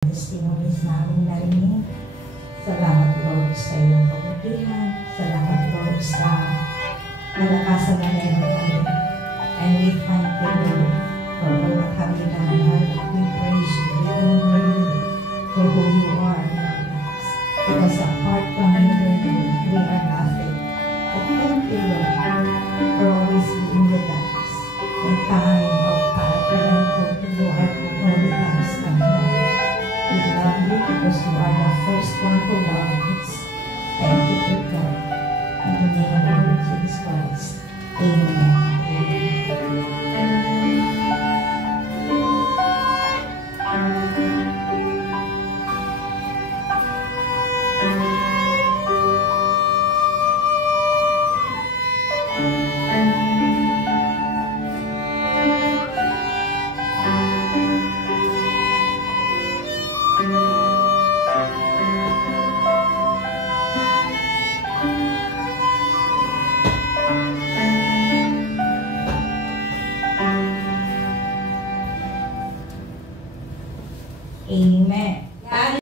testimonies namin narinig. Salamat Lord sa iyong kabutihan. Salamat Lord sa malakasan na meron kami. And we thank you Lord for all that have you done in our life. We praise you. We honor you for who you are in our lives. Because apart from you, Lord, we are nothing. But thank you Lord for always being with us in time of parental. You are all with us, my Lord. We love you because you are the first one who loved us. Thank you for God. In the name of our Lord Jesus Christ. Amen. Amen.